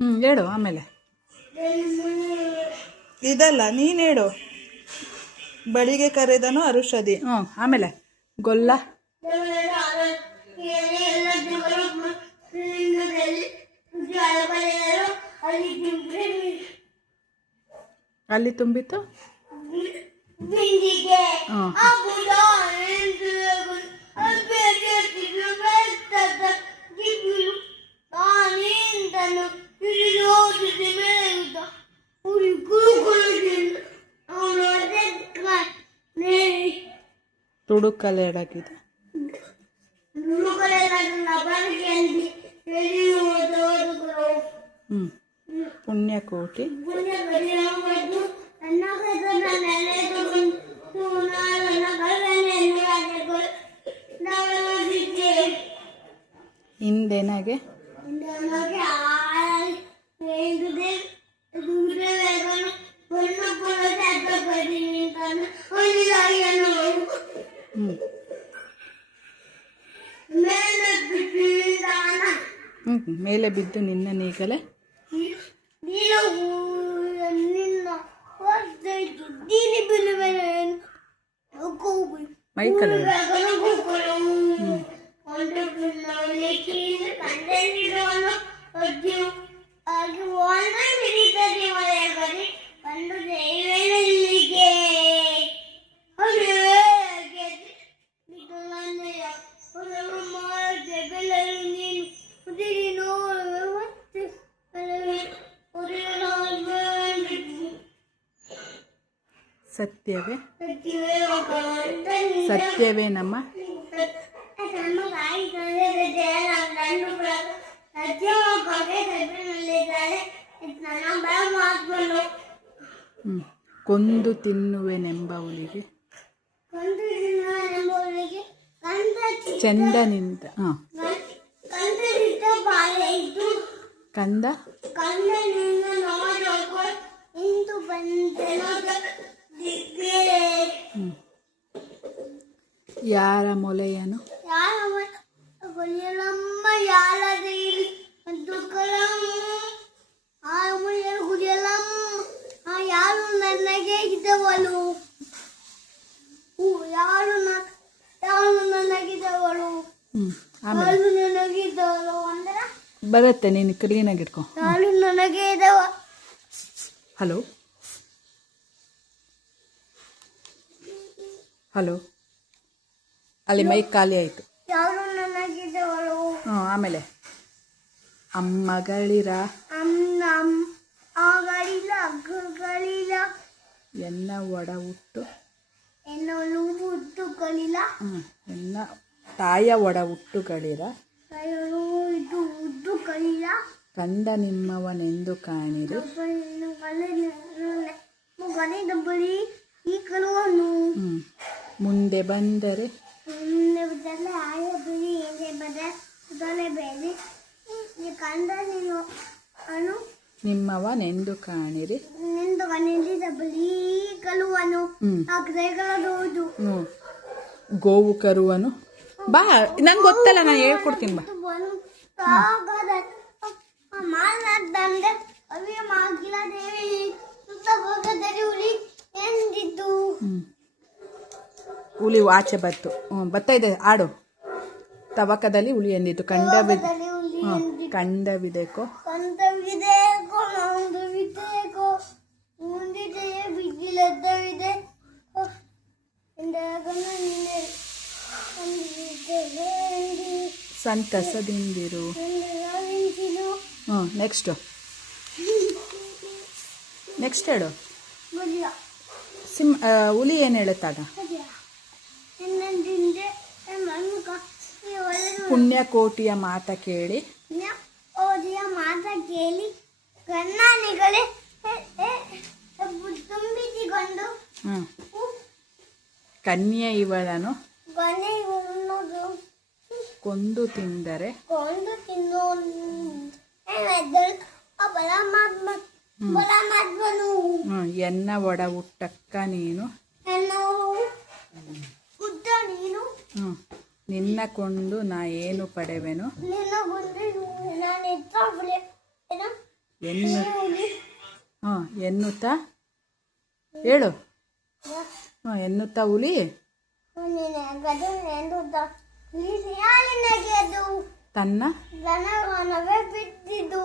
ಹೇಳು ಆಮೇಲೆ. ಇದಲ್ಲ ನೀನು ಹೇಳು. ಬಳಿಗೆ ಕರೆದನು ಅರುಷದಿ. ಆಮೇಲೆ ಗೊಲ್ಲ. ಅಲ್ಲಿ ತುಂಬಿತು. ತುಡುಕಲೆ ಎಡಗಿದೆ. ಪುಣ್ಯಕೋಟಿ. ಹಿಂದೆನಗೆ ಮೇಲೆ ಬಿದ್ದು ನಿನ್ನ ನೀಗಲೇ ಮೈಕಲ್. ಸತ್ಯವೇ ಸತ್ಯವೇ ನಮ್ಮ ಕೊಂದು ತಿನ್ನುವೆನೆಂಬ ಹುಲಿಗೆ ಚಂದನಿಂದ ಕಂದ ಯಾರ ಮೊಲೆಯನು ಯಾರು ನನಗೆ ಇದ್ದವಳು, ಯಾರು ನನಗಿದ್ದವಳು, ನನಗಿದ್ದವಳು ಅಂದ್ರೆ ಬರುತ್ತೆ. ನೀನು ಕ್ಲೀನಾಗಿ ಇಟ್ಕೊ. ಯಾರು ನನಗೆ ಇದ್ದವ. ಹಲೋ ಹಲೋ, ಅಲ್ಲಿ ಮೈಕ್ ಖಾಲಿ ಆಯಿತು. ಯಾರು ನನಗಿದ್ದವಳು. ಆಮೇಲೆ ಅಮ್ಮಗಳಿರ ಆಗಳಿಲ್ಲ ಅಗ್ಗಳಿಲ್ಲ ಎನ್ನ ಒಡ ಹುಟ್ಟು ಎನ್ನಲು ಹುಟ್ಟುಗಳಿಲ್ಲ ಎನ್ನ ತಾಯ ಒಡ ಹುಟ್ಟುಗಳಿರ ಇದು ಹುಟ್ಟುಗಳಿಲ್ಲ ಕಂಡ ನಿಮ್ಮವನೆಂದು ಕಾಣಿರಿ ಗಣಿತ ಬಳಿ ಈ ಕಲುವನ್ನು ಮುಂದೆ ಬಂದರೆ ಆಯ ಬಿಡಿ ಹಿಂದೆ ಬಂದರೆ ಬೇರೆ ಕಂಡ ನೀನು ಅನು ನಿಮ್ಮವನೆಂದು ಕಾಣಿರಿ ನಿಂದು ಗಣಿತ ಬಳಿ ಕಲುವನು ಆಗ್ರಹಗಳದು ಗೋವು ಕರುವನು. ಬಾ, ನಂಗೆ ಗೊತ್ತಲ್ಲ, ನಾನು ಹೇಳ್ಕೊಡ್ತೀನಿ ಬಾ. ಹುಲಿ ಆಚೆ ಬತ್ತು. ಬರ್ತಾ ಇದೆ ಆಡು. ತವಕದಲ್ಲಿ ಹುಲಿ ಎಂದಿತ್ತು. ಕಂಡವಿದೆಕೋ ಸಂತಸದಿಂದಿರು. ನೆಕ್ಸ್ಟ್ ಹೇಳು. ಹುಲಿ ಏನು ಹೇಳುತ್ತಾಗ? ಪುಣ್ಯಕೋಟಿಯ ಮಾತ ಕೇಳಿ ಕಣ್ಣಾನಿಗಳೇ ತುಂಬಿಸಿಕೊಂಡು ಕನ್ಯೆ ಇವಳನ್ನು ಕೊಂದು ತಿಂದರೆ ಎನ್ನ ಒಡ ಹುಟ್ಟಕ್ಕ ನೀನು ನಿನ್ನ ಕೊಂಡು ನಾ ಏನು ಪಡೆವೆನು ಎನ್ನು ಎನ್ನುತ್ತಾ ಹೇಳು. ಎನ್ನುತ್ತಾ ಹುಲಿ ಹಾಲಿನಾಗೆ ಅದು ತನ್ನ ದನವೇ ಬಿದ್ದಿದ್ದು.